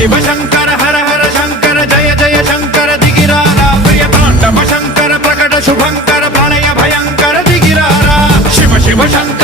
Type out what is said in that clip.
शिव शंकर हर हर शंकर जय जय शंकर दिगिरारा प्रिय तांडव शंकर प्रकट शुभंकर प्रणय भयंकर दिगिरारा शिव शिव शंकर